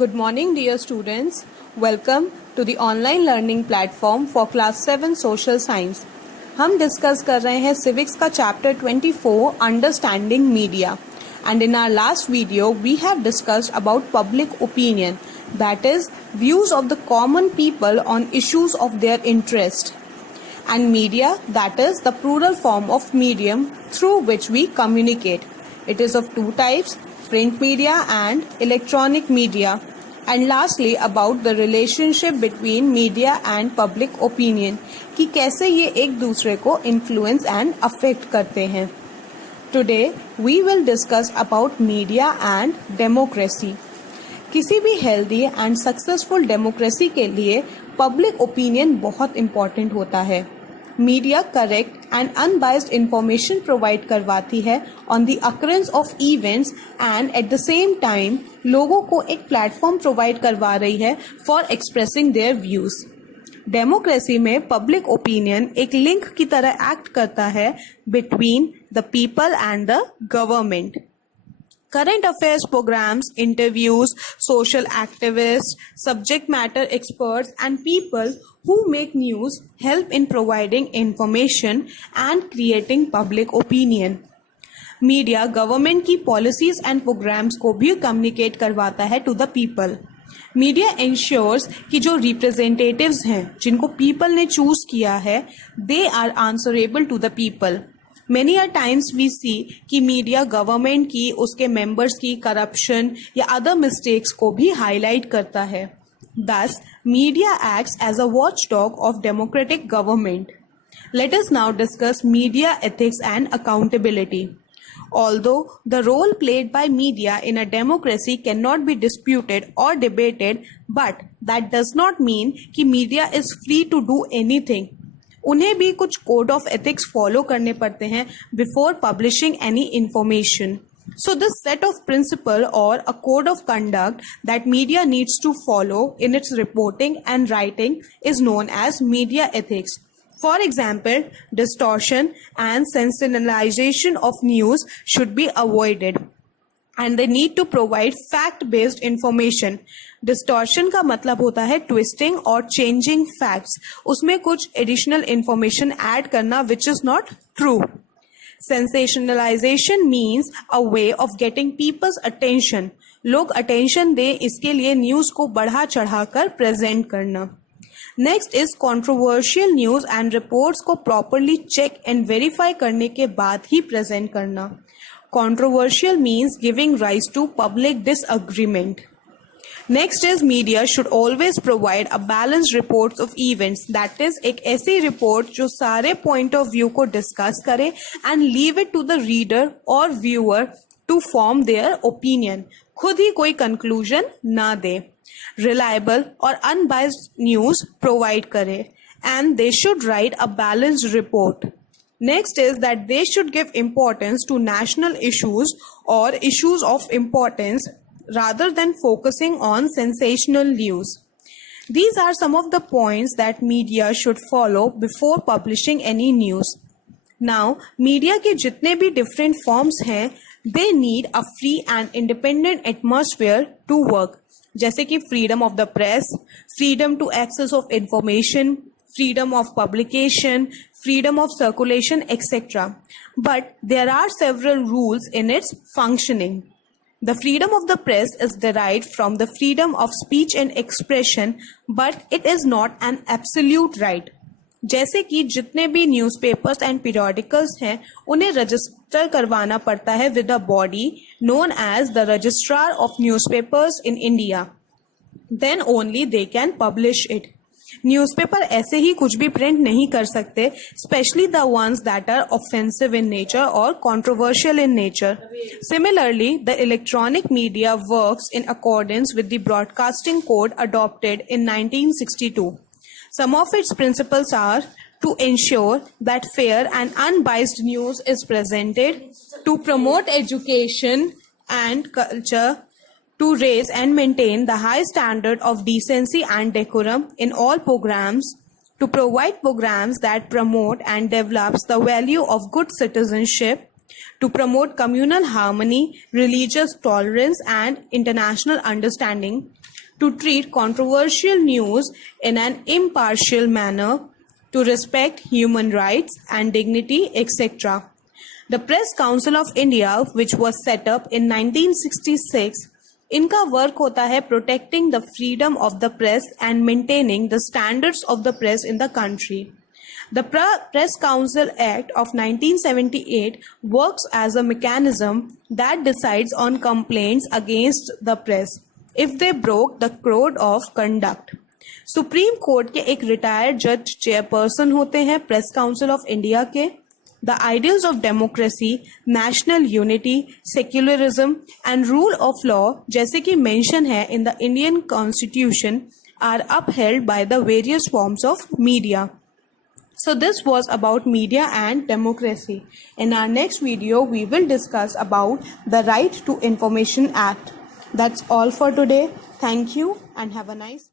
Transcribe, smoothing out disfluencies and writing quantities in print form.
Good morning, dear students. Welcome to the online learning platform for Class 7 Social Science. हम discuss कर रहे हैं Civics का Chapter 24, Understanding Media. And in our last video, we have discussed about public opinion, that is, views of the common people on issues of their interest. And media, that is, the plural form of medium through which we communicate. It is of two types, print media and electronic media. And lastly about the relationship between media and public opinion कि कैसे ये एक दूसरे को influence and affect करते हैं. Today we will discuss about media and democracy. किसी भी healthy and successful democracy के लिए public opinion बहुत important होता है. Media correct and unbiased information provide करवाती है on the occurrence of events and at the same time लोगों को एक प्लेटफॉर्म प्रोवाइड करवा रही है for expressing their views. Democracy में पब्लिक ओपिनियन एक लिंक की तरह एक्ट करता है between the people and the government. Current affairs programs, interviews, social activists, subject matter experts and people who make news help in providing information and creating public opinion. Media government की policies and programs को भी communicate करवाता है to the people. Media ensures कि जो representatives हैं जिनको people ने choose किया है they are answerable to the people. Many a times we see कि मीडिया गवर्नमेंट की उसके मेंबर्स की करप्शन या अदर मिस्टेक्स को भी हाईलाइट करता है. Thus, media acts as a watchdog of democratic government. Let us now discuss media ethics and accountability. Although the role played by media in a democracy cannot be disputed or debated, but that does not mean कि media is free to do anything. उन्हें भी कुछ code of ethics follow करने पड़ते हैं before publishing any information. So this set of principle or a code of conduct that media needs to follow in its reporting and writing is known as media ethics. For example, distortion and sensationalization of news should be avoided. And they need to provide fact-based information. Distortion का मतलब होता है twisting और changing facts. उसमें कुछ additional information add करना which is not true. Sensationalization means a way of getting people's attention. लोग attention दें इसके लिए news को बढ़ा चढ़ा कर present करना. Next is controversial news and reports को properly check and verify करने के बाद ही present करना. Controversial means giving rise to public disagreement. Next is media should always provide a balanced reports of events. That is एक ऐसी report जो सारे point of view को discuss करे and leave it to the reader or viewer to form their opinion. खुद ही कोई conclusion ना दे. Reliable और unbiased news provide करे and they should write a balanced report. Next is that they should give importance to national issues or issues of importance rather than focusing on sensational news. These are some of the points that media should follow before publishing any news. Now, media के जितने भी different forms हैं, they need a free and independent atmosphere to work. जैसे कि freedom of the press, freedom to access of information, freedom of publication, freedom of circulation, etc. But there are several rules in its functioning. The freedom of the press is derived from the freedom of speech and expression, but it is not an absolute right. जैसे कि जितने भी newspapers and periodicals हैं, उन्हें register करवाना पड़ता है with a body known as the Registrar of Newspapers in India. Then only they can publish it. Newspaper ऐसे ही कुछ भी प्रिंट नहीं कर सकते, specially the ones that are offensive in nature और controversial in nature. Similarly the electronic media works in accordance with the broadcasting code adopted in 1962. Some of its principles are to ensure that fair and unbiased news is presented, to promote education and culture, to raise and maintain the high standard of decency and decorum in all programs, to provide programs that promote and develops the value of good citizenship, to promote communal harmony, religious tolerance, and international understanding, to treat controversial news in an impartial manner, to respect human rights and dignity, etc. The Press Council of India, which was set up in 1966, इनका work होता है protecting the freedom of the press and maintaining the standards of the press in the country. The Press Council Act of 1978 works as a mechanism that decides on complaints against the press if they broke the code of conduct. Supreme court के एक retired जज chairperson होते हैं press council of India के. The ideals of democracy, national unity, secularism and rule of law, जैसे कि mention है in the Indian Constitution, are upheld by the various forms of media. So this was about media and democracy. In our next video, we will discuss about the Right to Information Act. That's all for today. Thank you and have a nice